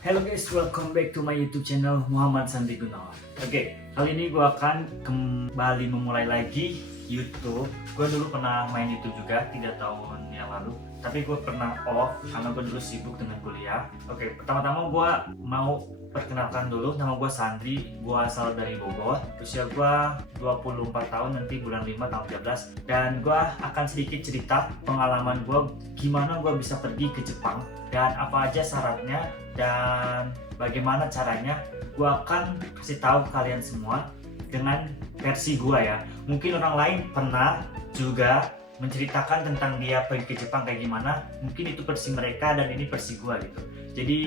Hello guys, welcome back to my YouTube channel Muhammad Sandi Gunawan. Oke, kali ini gue akan kembali memulai lagi YouTube. Gue dulu pernah main YouTube juga 3 tahun yang lalu, tapi gue pernah off karena gue dulu sibuk dengan kuliah. Oke, pertama-tama gue mau perkenalkan dulu, nama gue Sandri, gue asal dari Bogor. Usia gue 24 tahun, nanti bulan 5 tahun 13. Dan gue akan sedikit cerita pengalaman gue gimana gue bisa pergi ke Jepang dan apa aja syaratnya dan bagaimana caranya. Gue akan kasih tahu kalian semua dengan versi gue ya. Mungkin orang lain pernah juga menceritakan tentang dia pergi ke Jepang kayak gimana. Mungkin itu versi mereka dan ini versi gue gitu. Jadi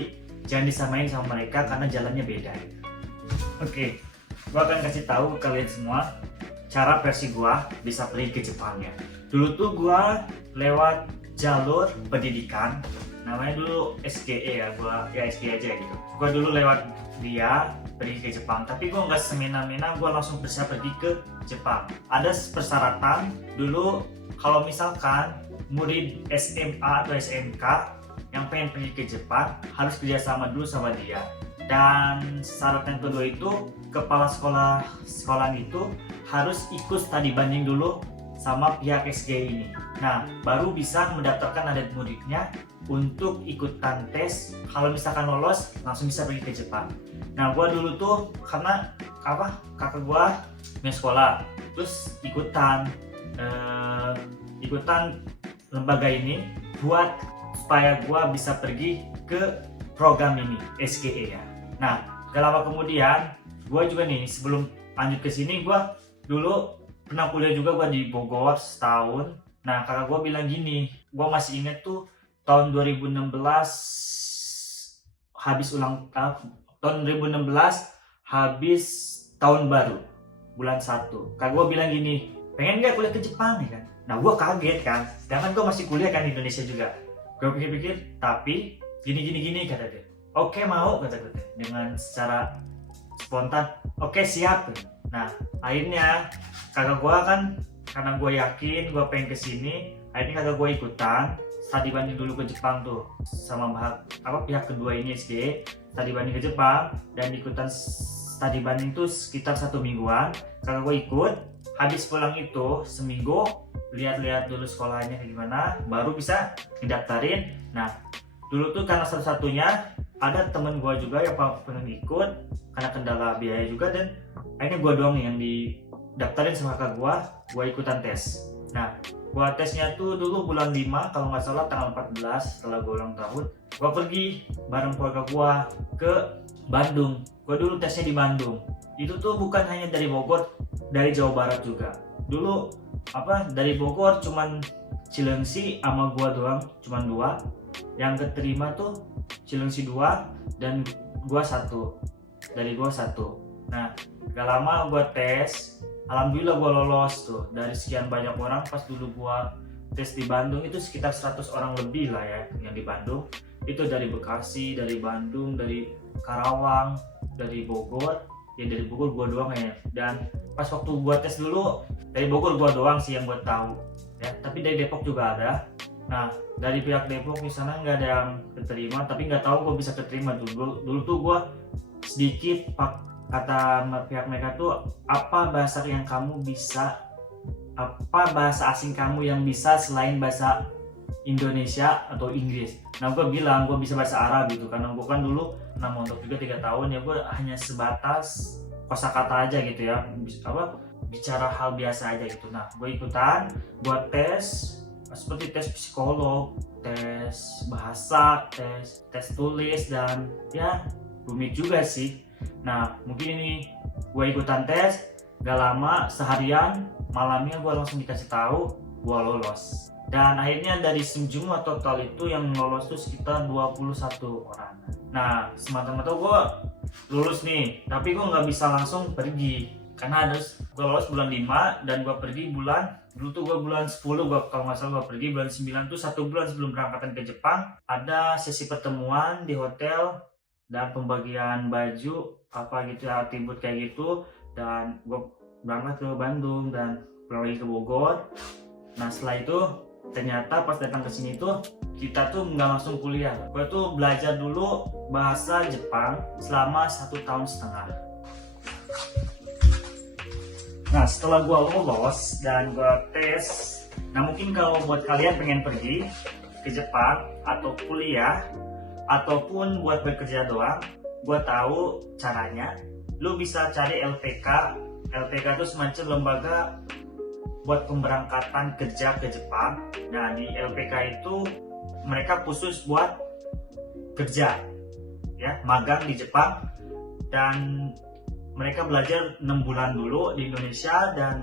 jangan disamain sama mereka karena jalannya beda gitu. Oke, gue akan kasih tahu ke kalian semua cara versi gue bisa pergi ke Jepangnya. Dulu tuh gue lewat jalur pendidikan, namanya dulu SGE ya, SGE aja gitu. Gue dulu lewat dia pergi ke Jepang, tapi gue nggak semena-mena gue langsung bisa pergi ke Jepang. Ada persyaratan dulu. Kalau misalkan murid SMA atau SMK yang pengen pergi ke Jepang harus kerjasama dulu sama dia. Dan syarat yang kedua itu kepala sekolah itu harus ikut studi banding dulu sama pihak SGE ini. Nah, baru bisa mendaftarkan adik muridnya untuk ikutan tes. Kalau misalkan lolos, langsung bisa pergi ke Jepang. Nah, gue dulu tuh karena kakak gue punya sekolah, terus ikutan lembaga ini buat supaya gue bisa pergi ke program ini SGE ya. Nah, gak lama kemudian gue juga nih sebelum lanjut ke sini, gue dulu pernah kuliah juga gue di Bogor setahun. Nah, kakak gue bilang gini, gue masih inget tuh tahun 2016 tahun 2016 habis tahun baru bulan 1. Kakak gue bilang gini, pengen gak kuliah ke Jepang ya kan? Nah, gue kaget kan, sedangkan gue masih kuliah kan di Indonesia juga. Gue pikir-pikir, tapi gini kata dia. Oke, mau kata gue dengan secara spontan. Oke, siap. Nah, akhirnya kakak gue kan, karena gue yakin gue pengen kesini, akhirnya kakak gue ikutan studi banding dulu ke Jepang tuh sama pihak kedua ini SGE, studi banding ke Jepang. Dan ikutan studi banding tuh sekitar 1 mingguan. Kakak gue ikut, habis pulang itu seminggu lihat-lihat dulu sekolahnya kayak gimana, baru bisa didaftarin. Nah, dulu tuh karena satu-satunya ada temen gue juga yang pengen ikut karena kendala biaya juga, dan akhirnya gue doang yang didaftarin sama kakak gue ikutan tes. Nah, gue tesnya tuh dulu bulan 5 kalau nggak salah, tanggal 14 setelah gue ulang tahun. Gue pergi bareng keluarga gue ke Bandung. Gue dulu tesnya di Bandung. Itu tuh bukan hanya dari Bogor, dari Jawa Barat juga. Dulu dari Bogor cuman Cilengsi sama gue doang, cuman 2. Yang keterima tuh Cilengsi 2 dan gue 1. Dari gue 1. Nah, gak lama gue tes, alhamdulillah gue lolos tuh. Dari sekian banyak orang, pas dulu gue tes di Bandung itu sekitar 100 orang lebih lah ya yang di Bandung. Itu dari Bekasi, dari Bandung, dari Karawang, dari Bogor. Ya dari Bogor gue doang ya. Dan pas waktu gue tes dulu, dari Bogor gue doang sih yang gue tahu ya. Tapi dari Depok juga ada. Nah, dari pihak Depok misalnya nggak ada yang keterima, tapi nggak tahu gue bisa keterima dulu tuh gue sedikit kata pihak mereka tuh, apa bahasa asing kamu yang bisa selain bahasa Indonesia atau Inggris. Nah, gue bilang gue bisa bahasa Arab gitu, karena gue kan dulu mondok juga 3 tahun ya. Gue hanya sebatas kosakata aja gitu ya, bicara hal biasa aja gitu. Nah, gue ikutan, gue tes seperti tes psikolog, tes bahasa, tes tulis, dan ya rumit juga sih. Nah, mungkin ini gue ikutan tes, gak lama, seharian, malamnya gue langsung dikasih tahu gue lolos. Dan akhirnya dari semua total itu yang lolos tuh sekitar 21 orang. Nah, semata-mata gue lulus nih, tapi gue nggak bisa langsung pergi karena gue lolos bulan 5 dan gue pergi dulu tuh gue bulan 10, kalau nggak salah gue pergi bulan 9 tuh 1 bulan sebelum berangkatan ke Jepang. Ada sesi pertemuan di hotel dan pembagian baju gitu ya, atribut kayak gitu. Dan gue berangkat ke Bandung dan pulang lagi ke Bogor. Nah, setelah itu Ternyata pas datang ke sini tuh kita tuh nggak langsung kuliah. Gue tuh belajar dulu bahasa Jepang selama 1,5 tahun. Nah setelah gue lolos dan gue tes, nah mungkin kalau buat kalian pengen pergi ke Jepang atau kuliah ataupun buat bekerja doang, gue tahu caranya. Lu bisa cari LPK. LPK itu semacam lembaga buat pemberangkatan kerja ke Jepang. Nah di LPK itu mereka khusus buat kerja, ya, magang di Jepang, dan mereka belajar 6 bulan dulu di Indonesia dan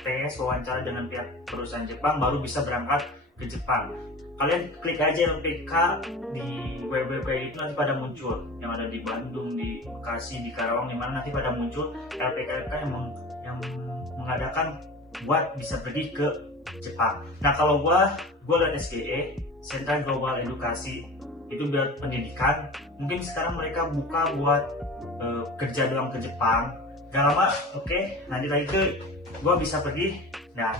tes wawancara dengan pihak perusahaan Jepang baru bisa berangkat ke Jepang. Kalian klik aja LPK di web itu nanti pada muncul, yang ada di Bandung, di Bekasi, di Karawang, di mana nanti pada muncul LPK yang mengadakan buat bisa pergi ke Jepang. Nah kalau gua lihat SGE, Sentra Global Edukasi, itu buat pendidikan. Mungkin sekarang mereka buka buat kerja doang ke Jepang. Gak lama, oke, nanti lagi ke gue bisa pergi. Nah,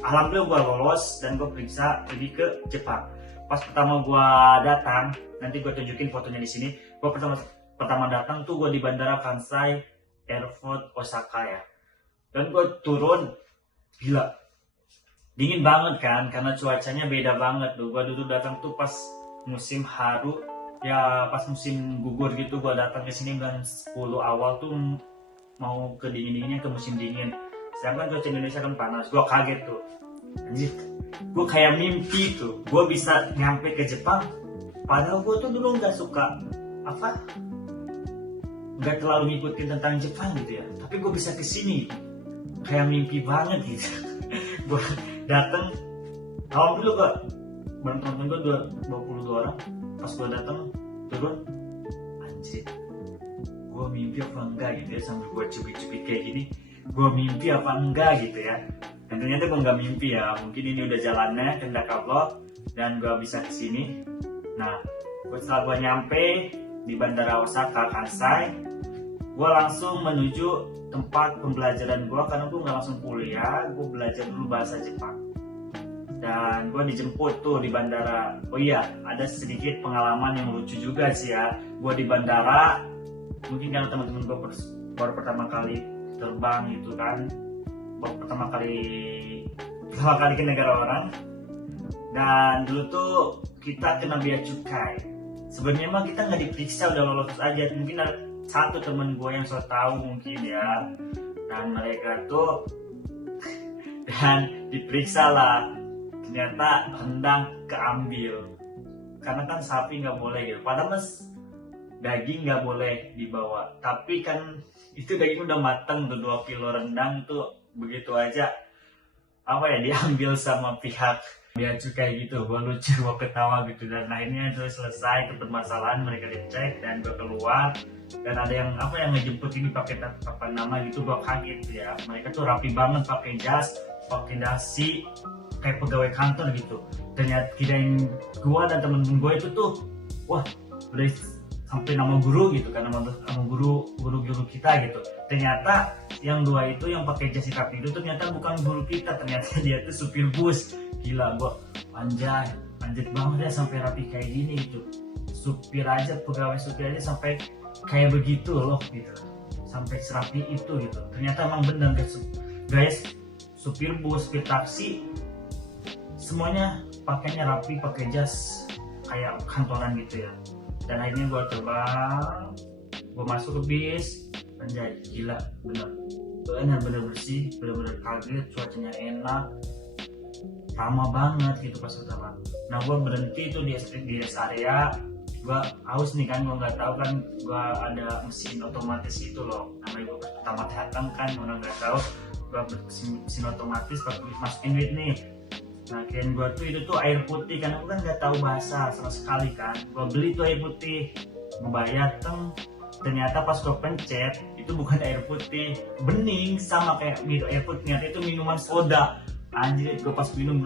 alhamdulillah gue lolos dan gue bisa pergi ke Jepang. Pas pertama gue datang, nanti gue tunjukin fotonya di sini. Gue pertama datang tuh gue di Bandara Kansai Airport Osaka ya. Dan gue turun, gila, dingin banget kan, karena cuacanya beda banget tuh. Gue dulu datang tuh pas musim haru. Ya pas musim gugur gitu gue datang ke sini bulan 10 awal tuh mau ke dingin-dinginnya, ke musim dingin. Sedangkan cuaca Indonesia kan panas. Gue kaget tuh. Anjir, gue kayak mimpi tuh. Gue bisa nyampe ke Jepang. Padahal gue tuh dulu nggak suka nggak terlalu ngikutin tentang Jepang gitu ya. Tapi gue bisa ke sini. Kayak mimpi banget gitu. Gue datang. Alhamdulillah gue bareng temen gue 22 orang. Pas gue datang turun, anjir, gue mimpi apa enggak gitu ya, sambil gue cubit-cubit kayak gini, gue mimpi apa enggak gitu ya. Dan ternyata gue nggak mimpi ya, mungkin ini udah jalannya kehendak Allah dan gue bisa kesini. Nah setelah gue nyampe di Bandara Osaka Kansai, gue langsung menuju tempat pembelajaran gue, karena gue nggak langsung kuliah, gue belajar dulu bahasa Jepang. Dan gue dijemput tuh di bandara. Oh iya, ada sedikit pengalaman yang lucu juga sih ya. Gue di bandara, mungkin karena teman-teman gue baru pertama kali terbang gitu kan, baru pertama kali ke negara orang. Dan dulu tuh kita kena bea cukai. Sebenarnya mah kita nggak diperiksa, udah lolos aja. Mungkin ada satu teman gue yang so tahu mungkin ya. Dan mereka tuh dan diperiksa lah. Ternyata rendang keambil, karena kan sapi nggak boleh gitu. Padahal daging nggak boleh dibawa, tapi kan itu daging udah mateng tuh, 2 kilo rendang tuh begitu aja diambil sama pihak bea cukai gitu. Gue lucu, gue ketawa gitu. Dan akhirnya itu selesai ke permasalahan, mereka dicek dan gue keluar. Dan ada yang ngejemput ini pakai papan nama gitu. Gue kaget ya, mereka tuh rapi banget, pakai jas, pakai dasi, kayak pegawai kantor gitu. Ternyata kirain gue dan temen-temen gue itu tuh, wah udah sampai nama guru gitu kan, nama guru kita gitu. Ternyata yang 2 itu yang pakai jas hitam itu ternyata bukan guru kita, ternyata dia tuh supir bus. Gila, gue anjir banget ya sampai rapi kayak gini gitu. Pegawai supir aja sampai kayak begitu loh gitu, sampai serapi itu gitu. Ternyata emang bener guys, supir bus, supir taksi, semuanya pakainya rapi, pakai jas kayak kantoran gitu ya. Dan akhirnya gue terbang, gue masuk ke bis, anjay, gila, bener bersih, bener kaget, cuacanya enak, ramah banget gitu pas pertama. Nah gue berhenti tuh di rest area, gue haus nih kan, gue nggak tahu kan, gue ada mesin otomatis itu loh. Namanya gue pertama datang kan, orang nggak tahu, gue mesin otomatis masukin duit nih. Nah kirain gue tuh itu tuh air putih, karena gue kan nggak tahu bahasa sama sekali kan. Gue beli tuh air putih, ngebayar ternyata pas gue pencet itu bukan air putih, bening sama kayak gitu air putih, ternyata itu minuman soda. Anjir, gue pas minum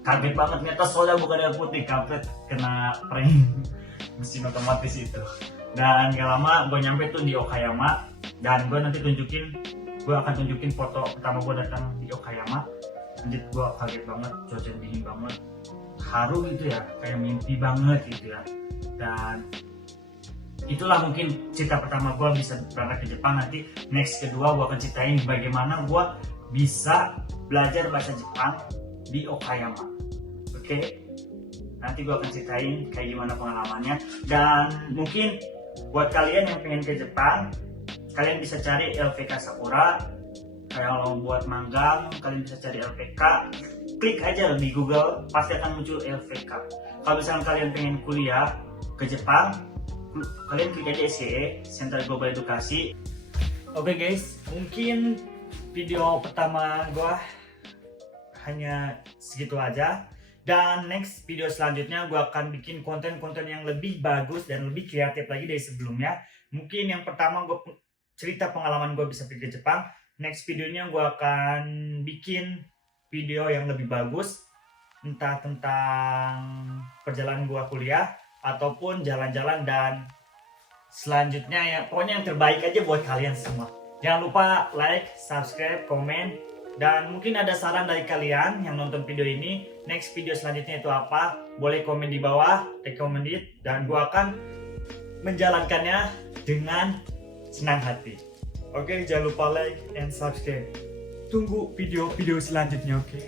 kaget banget, ternyata soda bukan air putih. Kampret, kena prank mesin otomatis itu. Dan gak lama gue nyampe tuh di Okayama, dan gue nanti gue akan tunjukin foto pertama gue datang di Okayama. Anjir, gue kaget banget, cuaca dingin banget, haru gitu ya, kayak mimpi banget gitu ya. Dan itulah mungkin cerita pertama gue bisa berangkat ke Jepang. Nanti next kedua gue akan ceritain bagaimana gue bisa belajar bahasa Jepang di Okayama. Oke, nanti gue akan ceritain kayak gimana pengalamannya. Dan mungkin buat kalian yang pengen ke Jepang, kalian bisa cari LPK Sakura. Kalau buat magang, kalian bisa cari LPK, klik aja di Google, pasti akan muncul LPK. Kalau misalnya kalian pengen kuliah ke Jepang, kalian klik aja SGE, Center Global Edukasi. Oke guys, mungkin video pertama gua hanya segitu aja. Dan next video selanjutnya gua akan bikin konten-konten yang lebih bagus dan lebih kreatif lagi dari sebelumnya. Mungkin yang pertama gua cerita pengalaman gua bisa pergi ke Jepang. Next videonya gua akan bikin video yang lebih bagus, entah tentang perjalanan gua kuliah ataupun jalan-jalan, dan selanjutnya ya pokoknya yang terbaik aja buat kalian semua. Jangan lupa like, subscribe, komen, dan mungkin ada saran dari kalian yang nonton video ini, next video selanjutnya itu apa, boleh komen di bawah, recommend it, dan gua akan menjalankannya dengan senang hati. Oke, jangan lupa like and subscribe. Tunggu video-video selanjutnya, oke?